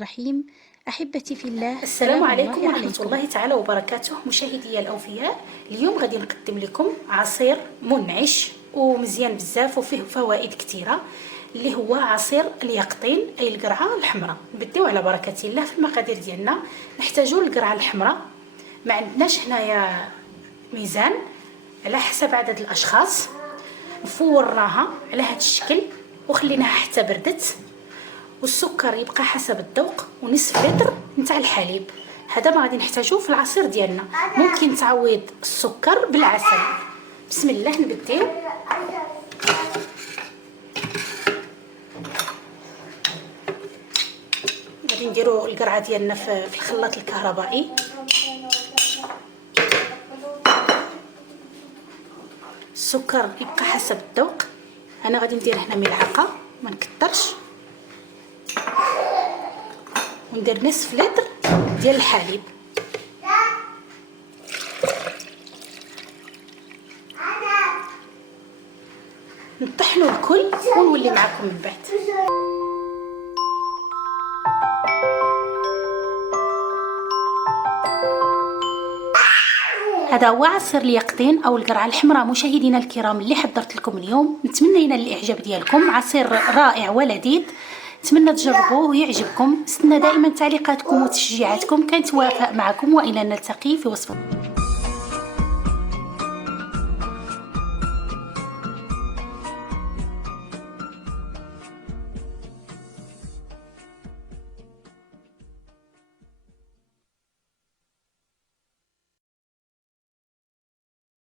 الرحيم. أحبتي في الله، السلام عليكم ورحمة الله تعالى وبركاته. مشاهدي الأوفياء، اليوم غادي نقدم لكم عصير منعش ومزيان بزاف وفيه فوائد كثيرة، اللي هو عصير اليقطين أي القرعة الحمراء. نبداو على بركة الله. في المقادير ديالنا نحتاجو القرعة الحمراء، ما عندناش هنايا ميزان، على حسب عدد الأشخاص. فورناها على هذا الشكل وخليناها حتى بردت، والسكر يبقى حسب الذوق، ونصف لتر نتاع الحليب. هذا ما غادي نحتاجوه في العصير ديالنا. ممكن تعويض السكر بالعسل. بسم الله نبداو. غادي نديرو القرعه ديالنا في الخلاط الكهربائي. السكر يبقى حسب الذوق. انا غادي ندير هنا ملعقه، ما نكثرش، وندير نصف لتر ديال الحليب. نطحنوا الكل ونولي معكم من بعد. هذا هو عصير اليقطين او القرعه الحمراء. مشاهدينا الكرام اللي حضرت لكم اليوم، نتمنى ينال الاعجاب ديالكم. عصير رائع ولذيذ، نتمنى تجربوه ويعجبكم. استنى دائما تعليقاتكم وتشجيعاتكم. كنت وفاء معكم، والى نلتقي في وصفه